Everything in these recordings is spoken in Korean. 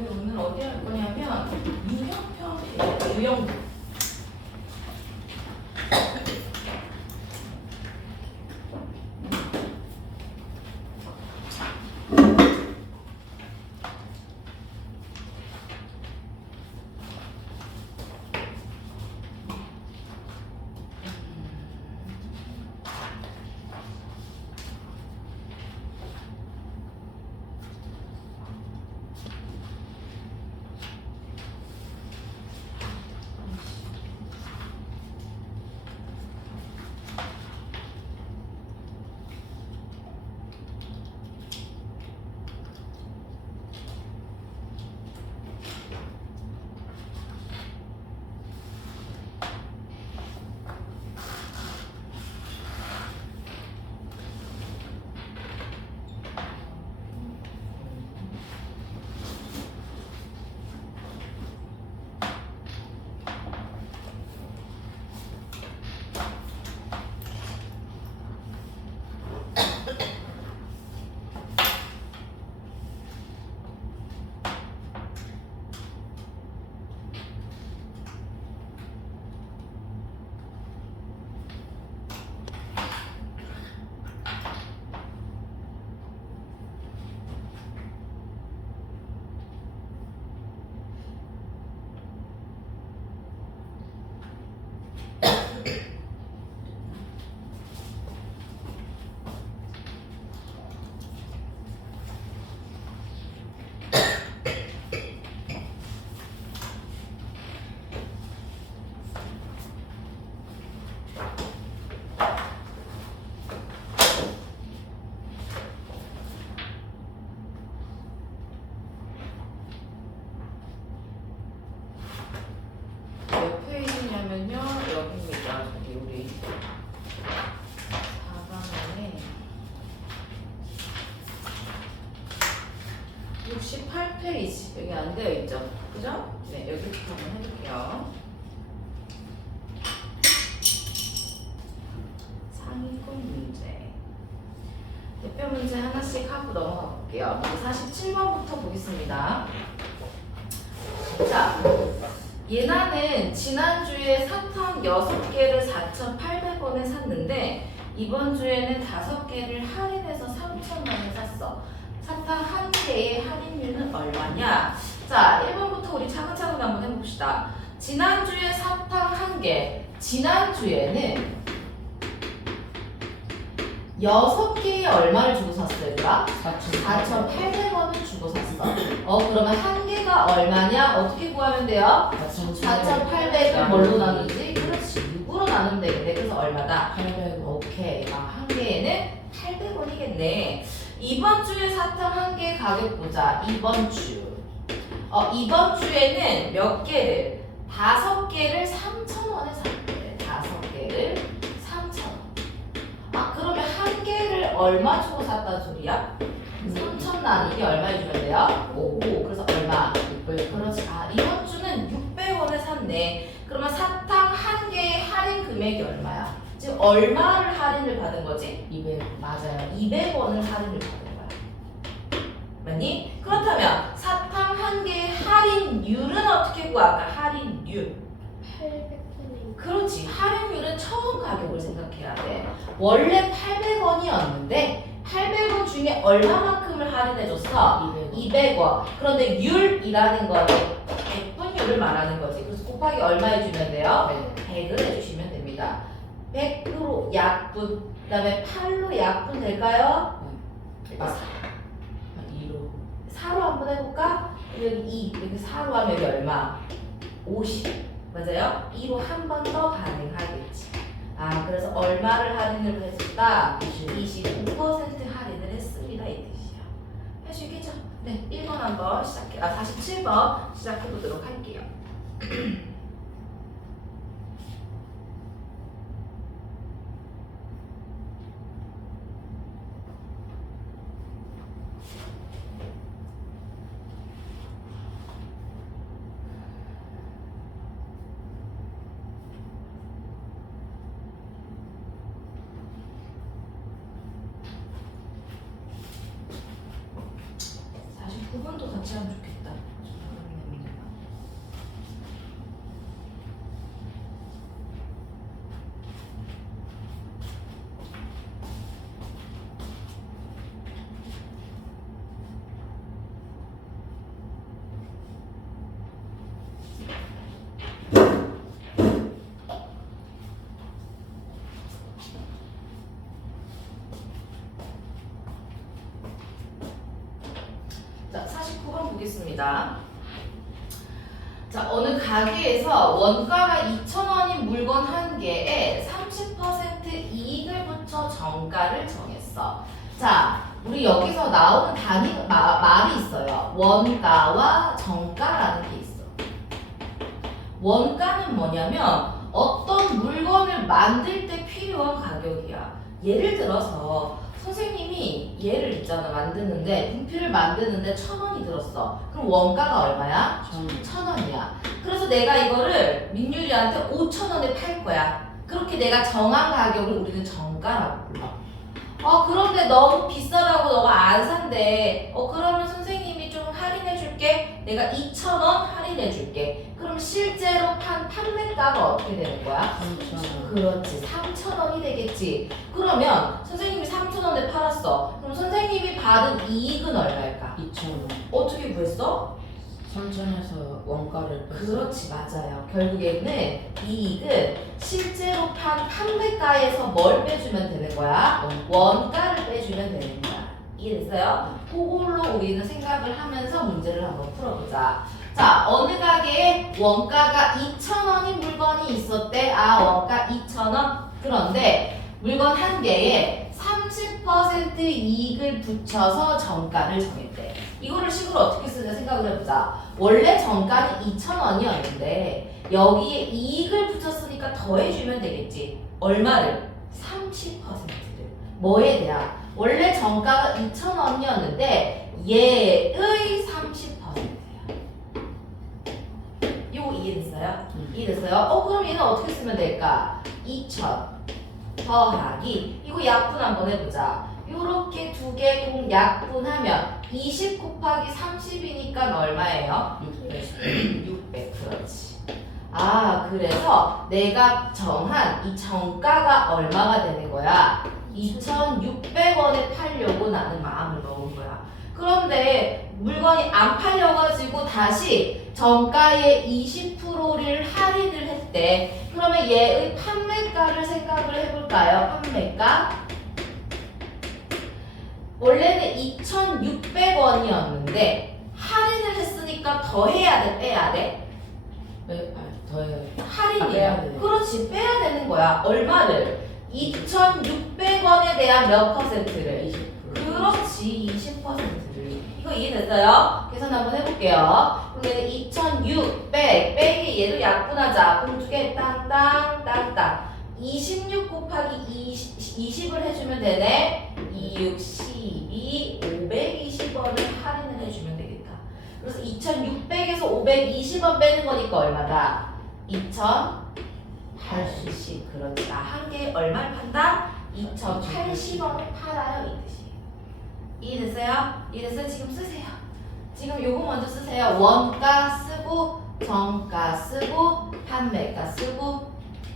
우리 오늘 어디 할 거냐면 유형편 유형 몇 페이지냐면요 여기입니다. 저기 우리 4강에 68페이지 여기 안 되어 있죠? 그죠? 네, 여기부터 한번 해볼게요. 상위권 문제 대표 문제 하나씩 하고 넘어가 볼게요. 47번부터 보겠습니다. 자, 예나는 지난주에 사탕 6개를 4,800원에 샀는데 이번 주에는 5개를 할인해서 3,000원에 샀어. 사탕 1개의 할인율은 얼마냐? 자, 1번부터 우리 차근차근 한번 해봅시다. 지난주에 사탕 1개, 지난주에는 6개에 얼마를 주고 샀어, 얘들아? 4,800원을 주고 샀어. 그러면 1개가 얼마냐? 어떻게 구하면 돼요? 4,800을 뭘로 나누지? 그렇지, 6으로 나누면 되겠네. 그래서 얼마다? 800원. 오케이. 1개에는 800원이겠네. 이번 주에 사탕 1개 가격 보자. 이번 주. 이번 주에는 몇 개를? 5개를 3,000원에 샀대. 5개를 3,000원. 그러면 1개를 얼마 주고 샀다는 소리야? 3,000 나누기 얼마 해주면 돼요? 5. 그래서 얼마? 600. 그렇지. 이번 주는 600원에 샀네. 그러면 사탕 1개의 할인 금액이 얼마야? 지금 얼마를 할인을 받은 거지? 200. 맞아요. 200원을 할인을 받은 거야. 맞니? 그렇다면 사탕 1개의 할인율은 어떻게 구할까? 할인율. 800원인가? 그렇지. 할인율은 처음 가격을 생각해야 돼. 원래 800원이었는데 800원 중에 얼마만큼을 할인해줬어? 200원. 그런데 율이라는 거는 백분율을 말하는 거지. 그래서 곱하기 얼마 해주면 돼요? 100을 해주시면 됩니다. 100으로 약분, 그 다음에 8로 약분 될까요? 2로. 4로 한번 해볼까? 여기 2, 여기 4로 하면 여기 얼마? 50. 맞아요? 2로 한 번 더 가능하겠지. 그래서 얼마를 할인을 했을까? 29% 할인을 했습니다. 이 뜻이야. 할 수 있겠죠? 네, 1번 한번 시작해. 47번 시작해 보도록 할게요. 같이 하면 좋겠다. 보겠습니다. 자, 어느 가게에서 원가가 2,000원인 물건 한 개에 30% 이익을 붙여 정가를 정했어. 자, 우리 여기서 나오는 말이 있어요. 원가와 정가라는 게 있어. 원가는 뭐냐면 어떤 물건을 만들 때 필요한 가격이야. 예를 들어서 선생님이 얘를 있잖아 만드는데 분필을 만드는데 1,000원이 들었어. 그럼 원가가 얼마야? 1,000원이야. 그래서 내가 이거를 민율이한테 5,000원에 팔 거야. 그렇게 내가 정한 가격을 우리는 정가라고 불러. 그런데 너무 비싸다고 너가 안 산대. 그러면 선생님이 좀 할인해 줄게. 내가 2,000원 할인해 줄게. 그럼 실제로 판매가가 어떻게 되는 거야? 3,000원. 그렇지. 3,000원이 되겠지. 그러면 선생님이 3,000원에 팔았어. 그럼 선생님이 받은 이익은 얼마일까? 2,000원. 어떻게 구했어? 3,000원에서 원가를 뺐어. 그렇지, 맞아요. 결국에는 이익은 실제로 판매가에서 뭘 빼주면 되는 거야? 원가를 빼주면 되는 거야. 이해됐어요? 그걸로 우리는 생각을 하면서 문제를 한번 풀어보자. 자, 어느 가게에 원가가 2,000원인 물건이 있었대. 원가 2,000원. 그런데 물건 한 개에 30% 이익을 붙여서 정가를 정했대. 이거를 식으로 어떻게 쓰냐 생각을 해보자. 원래 정가는 2,000원이었는데 여기에 이익을 붙였으니까 더해주면 되겠지. 얼마를? 30%를. 뭐에 대한? 원래 정가가 2,000원이었는데 얘의 30%야. 이거 이해됐어요? 이해됐어요? 그럼 얘는 어떻게 쓰면 될까? 2,000 더하기 이거 약분 한번 해보자. 요렇게 두 개 공약분하면 20 곱하기 30이니까 얼마예요? 600. 600. 그렇지. 그래서 내가 정한 이 정가가 얼마가 되는 거야? 2,600원에 팔려고 나는 마음을 먹은 거야. 그런데 물건이 안 팔려가지고 다시 정가의 20%를 할인을 했대. 그러면 얘의 판매가를 생각을 해볼까요? 판매가 원래는 2,600원이었는데 할인을 했으니까 더해야 돼, 빼야 돼? 더해야 할인이야. 빼야 돼. 그렇지, 빼야 되는 거야. 얼마를? 2,600원에 대한 몇 퍼센트를? 20%. 그렇지, 20%를. 이거 이해됐어요? 계산 한번 해볼게요. 그러면 2,600 빼기 얘도 약분하자. 그럼 두 개 땅땅 26 곱하기 20을 해주면 되네. 2, 6, 12, 520원을 할인을 해주면 되겠다. 그래서 2,600에서 520원 빼는 거니까 얼마다? 2,080. 그렇지. 한 개에 얼마를 판다? 2,080원을 팔아요. 이 뜻이에요. 이해됐어요? 이해됐어요? 지금 쓰세요. 지금 요거 먼저 쓰세요. 원가 쓰고 정가 쓰고 판매가 쓰고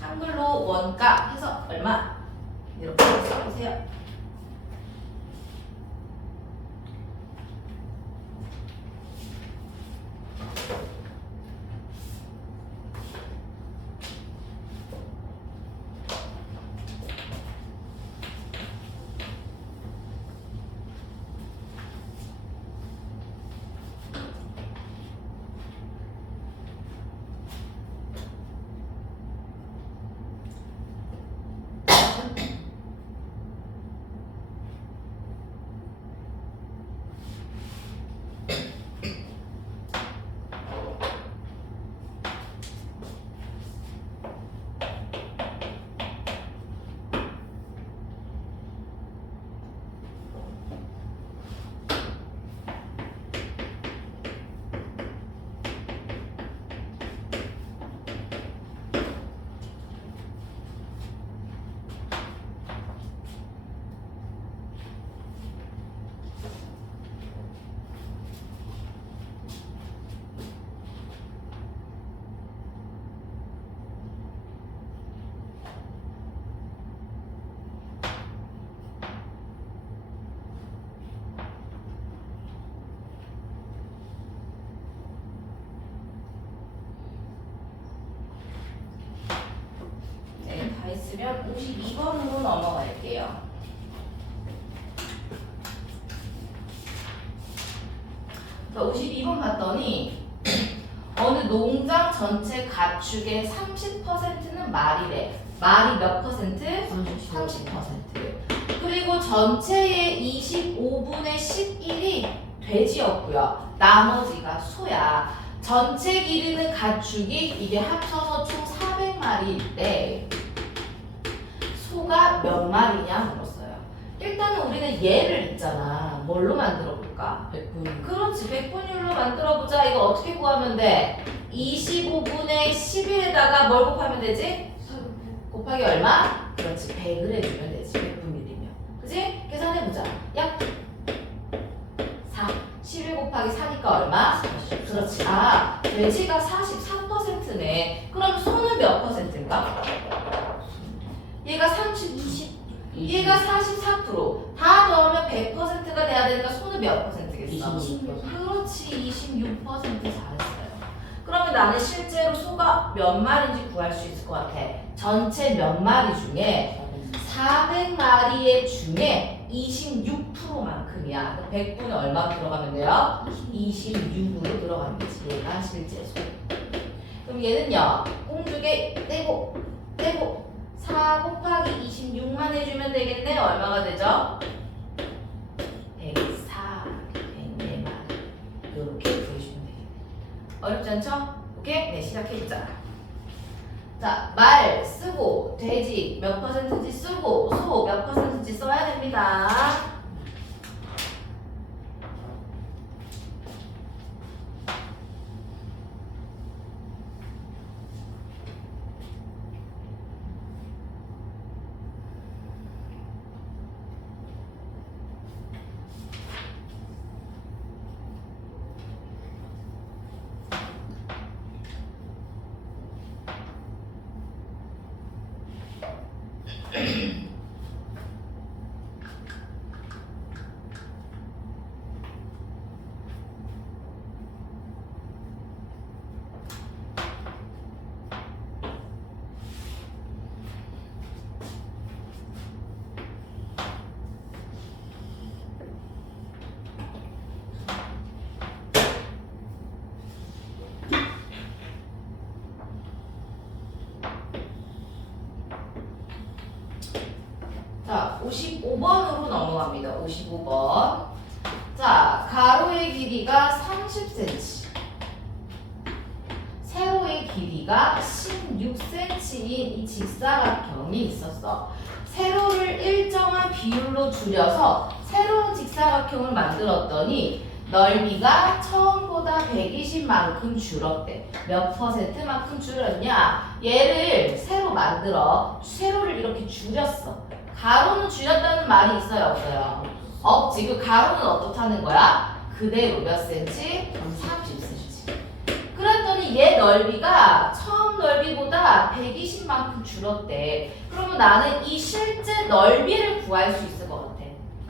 한글로 원가 해서 얼마? 이렇게 써보세요. 다 있으면 52번으로 넘어갈게요. 자, 52번 봤더니 어느 농장 전체 가축의 30%는 말이래. 말이 몇 퍼센트? 30%. 그리고 전체의 25분의 11이 돼지였고요. 나머지가 소야. 전체 기르는 가축이 이게 합쳐서 총 400마리인데 소가 몇 마리냐 물었어요. 일단은 우리는 얘를 있잖아. 뭘로 만들어 볼까? 100분. 그렇지. 백분율로 만들어 보자. 이거 어떻게 구하면 돼? 25분의 11에다가 뭘 곱하면 되지? 곱하기 얼마? 그렇지. 100을 해주면 되지. 100분율이면. 그치? 계산해보자. 약 4. 11 곱하기 4니까 얼마? 그렇지. 아, 돼지가 43%네. 그럼 소는 몇 퍼센트인가? 얘가 20. 얘가 44%. 다 더하면 100%가 돼야 되니까 소는 몇 퍼센트겠어? 26%. 그렇지. 26% 잘했어요. 그러면 나는 실제로 소가 몇 마리인지 구할 수 있을 것 같아. 전체 몇 마리 중에 400마리의 중에 26%만큼이야. 100분에 얼마 들어가면 돼요? 26으로 들어가는 거지. 얘가 실제 소. 그럼 얘는요. 공주게 떼고 4 곱하기 26만 해주면 되겠네. 얼마가 되죠? 104, 104마리. 이렇게 구해주면 되겠네. 어렵지 않죠? 오케이? 네, 시작해보자. 자, 말 쓰고 돼지 몇 퍼센트인지 쓰고 소 몇 퍼센트인지 써야 됩니다. 자, 55번으로 넘어갑니다. 55번. 자, 가로의 길이가 30cm. 세로의 길이가 16cm인 이 직사각형이 있었어. 세로를 일정한 비율로 줄여서 새로운 직사각형을 만들었더니 넓이가 처음보다 120만큼 줄었대. 몇 퍼센트만큼 줄였냐? 얘를 새로 만들어 세로를 이렇게 줄였어. 가로는 줄였다는 말이 있어요, 없어요? 없지. 그 가로는 어떻다는 거야? 그대로 몇 cm? 30cm. 그랬더니 얘 넓이가 처음 넓이보다 120만큼 줄었대. 그러면 나는 이 실제 넓이를 구할 수 있을 것 같아.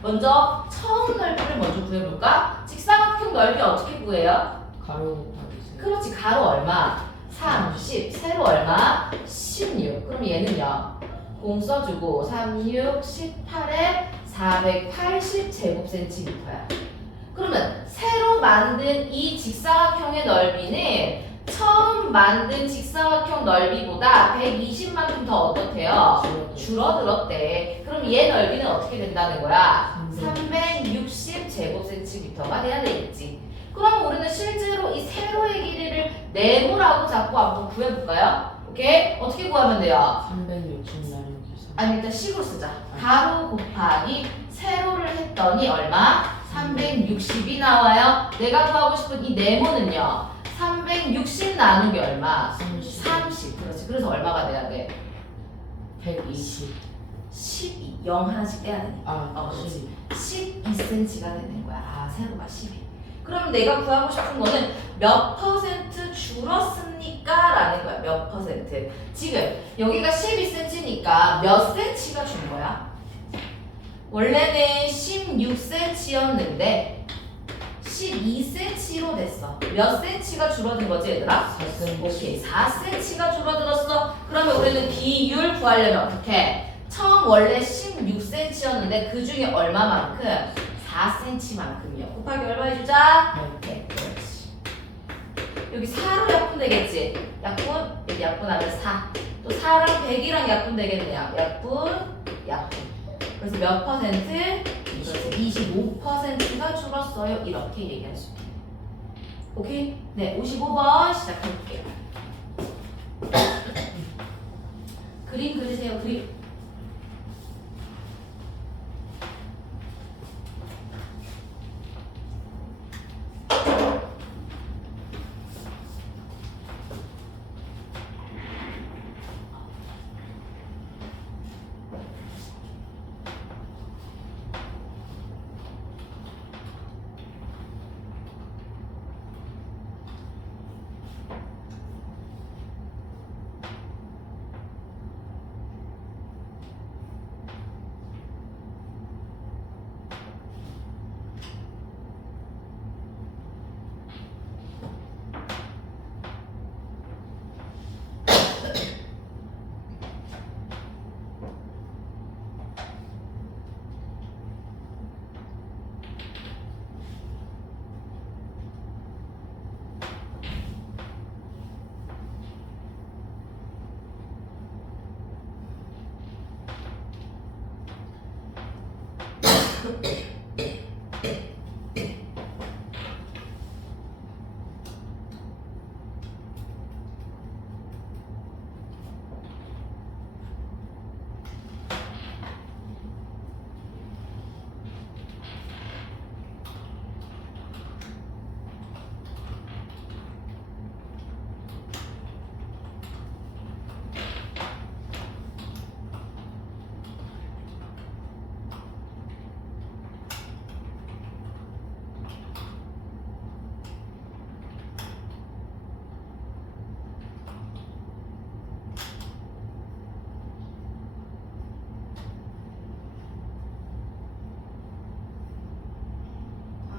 먼저 처음 넓이를 먼저 구해볼까? 직사각형 넓이 어떻게 구해요? 가로 곱하기 세. 그렇지. 가로 얼마? 30. 세로 얼마? 16. 그럼 얘는요? 공 써주고 36, 18에 480제곱센티미터야. 그러면 새로 만든 이 직사각형의 넓이는 처음 만든 직사각형 넓이보다 120만큼 더 어떻대요? 줄어들었대. 그럼 얘 넓이는 어떻게 된다는 거야? 360제곱센티미터가 돼야 되겠지. 그럼 우리는 실제로 이 세로의 길이를 네모라고 잡고 한번 구해볼까요? 오케이? 어떻게 구하면 돼요? 360 나누기 3. 아니 일단 식으로 쓰자. 가로 곱하기 세로를 했더니 얼마? 360이 나와요. 내가 구하고 싶은 이 네모는요. 360 나누기 얼마? 30. 그렇지. 그래서 얼마가 돼야 돼? 120. 12. 0 하나씩 떼야 되니까. 그렇지. 12cm가 되는 거야. 아, 세로가 12. 그럼 내가 구하고 싶은 거는 몇 퍼센트 줄었습니까? 라는 거야. 몇 퍼센트. 지금 여기가 12cm니까 몇 cm가 준 거야? 원래는 16cm였는데 12cm로 됐어. 몇 cm가 줄어든 거지 얘들아? 4cm. 오케이. 4cm가 줄어들었어. 그러면 우리는 비율 구하려면 어떻게? 처음 원래 16cm였는데 그 중에 얼마만큼? 4cm만큼이요. 곱하기 얼마 해주자? 100. 여기 4로 약분 되겠지? 약분, 여기 약분하면 4. 또 4랑 100이랑 약분 되겠네요. 약분. 그래서 몇 퍼센트? 25%가 줄었어요. 이렇게 얘기할 수 있어요. 오케이? 네, 55번 시작해볼게요. 그림 그리세요, 그림.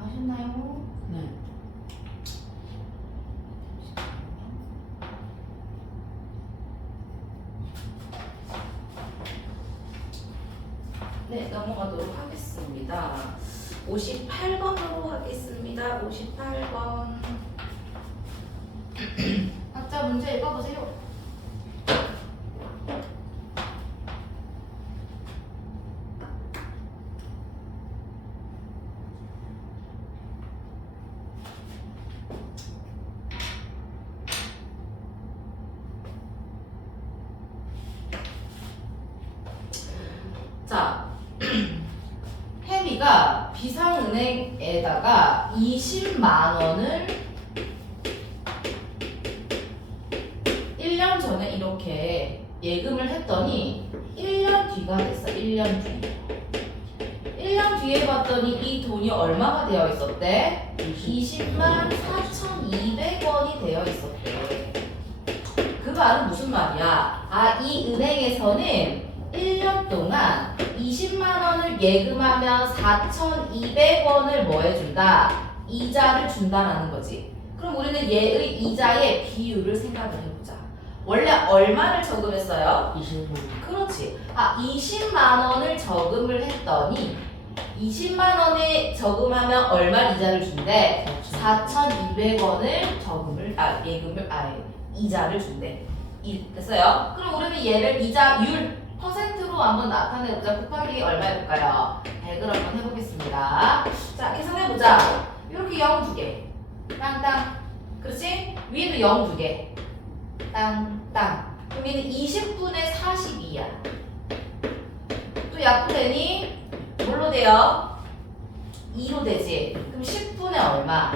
하셨나요? 네. 네, 넘어가도록 하겠습니다. 58번으로 하겠습니다. 58번. 각자 문제 읽어보세요. 자, 혜미가 비상은행에다가 20만 원을 1년 전에 이렇게 예금을 했더니 1년 뒤가 됐어. 1년 뒤. 1년 뒤에 봤더니 이 돈이 얼마가 되어 있었대? 20만 4,200원이 되어 있었대. 그 말은 무슨 말이야? 아, 이 은행에서는 1년 동안 20만 원을 예금하면 4,200원을 뭐 해준다? 이자를 준다라는 거지. 그럼 우리는 얘의 이자의 비율을 생각을 해보자. 원래 얼마를 저금했어요? 20만 원. 그렇지. 아, 20만 원을 저금을 했더니 20만 원에 저금하면 얼마 이자를 준대? 4,200원을 이자를 준대. 됐어요? 그럼 우리는 얘를 이자율 퍼센트로 한번 나타내보자. 곱하기 얼마 해볼까요? 100을 한번 해보겠습니다. 자, 계산해보자. 이렇게 0 2개. 땅땅. 그렇지? 위에도 0 2개. 땅땅. 그럼 얘는 20분의 42야. 또 약분되니 뭘로 돼요? 2로 되지. 그럼 10분의 얼마?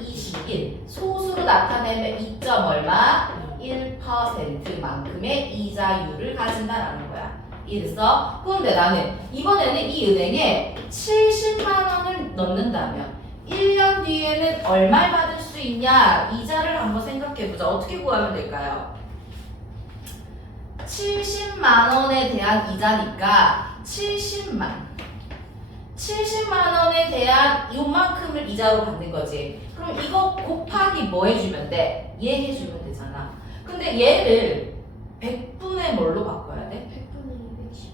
21. 소수로 나타내면 2점 얼마? 1%만큼의 이자율을 가진다라는 거야. 이해됐어? 그런데 나는 이번에는 이 은행에 70만 원을 넣는다면 1년 뒤에는 얼마를 받을 수 있냐? 이자를 한번 생각해보자. 어떻게 구하면 될까요? 70만 원에 대한 이자니까 70만 원에 대한 요만큼을 이자로 받는 거지. 그럼 이거 곱하기 뭐 해주면 돼? 얘 해주면 되잖아. 근데 얘를 100분의 뭘로 바꿔야 돼? 100분의 210.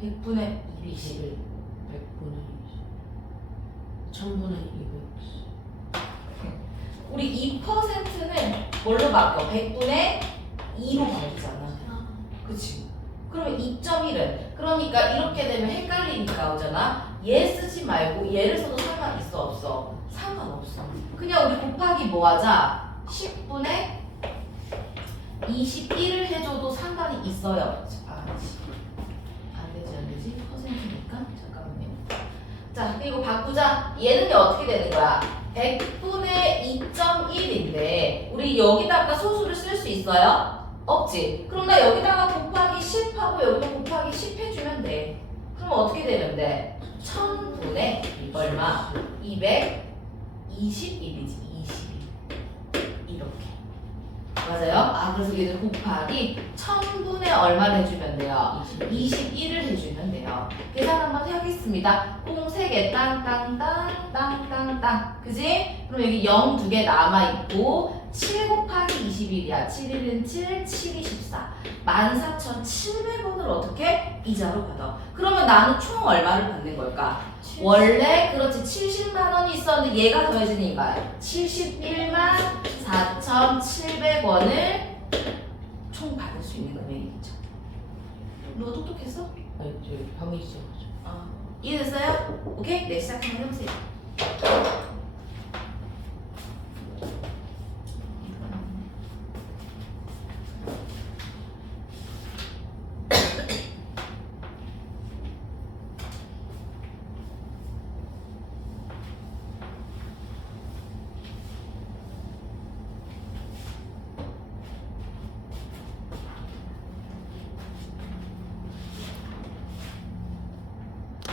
100분의 220을 100분의 20. 1000분의 200. 우리 2%는 뭘로 바뀌어? 100분의 2로 바뀌잖아. 그치? 그러면 2.1은 그러니까 이렇게 되면 헷갈리니까 오잖아. 얘 쓰지 말고 얘를 써도 상관 있어 없어? 상관없어. 그냥 우리 곱하기 뭐 하자? 10분의 21을 해줘도 상관이 있어요. 안 되지 퍼센트니까 잠깐만요. 자 그리고 바꾸자. 얘는 어떻게 되는 거야? 100분의 2.1인데 우리 여기다가 소수를 쓸 수 있어요? 없지. 그럼 나 여기다가 곱하기 10하고 여기다 곱하기 10 해주면 돼. 그럼 어떻게 되면 돼? 1000분의 얼마? 221이지. 22 이렇게. 맞아요? 아 그래서 얘는 곱하기 1000분의 얼마를 해주면 돼요? 21을 해주면 돼요. 계산 한번 해보겠습니다. 공 3개 땅땅땅 그지? 그럼 여기 0 2개 남아있고 7 곱하기 21이야. 7일은 7, 7이 14. 14,700원을 어떻게? 이자로 받아. 그러면 나는 총 얼마를 받는 걸까? 원래 그렇지 70만 원이 있었는데 얘가 더해지니까 71만 4,700원을 총 받을 수 있는 금액이죠. 너 똑똑했어? 아니 저 방에 있어가지고. 이해됐어요? 오케이? 네 시작 한번 해보세요.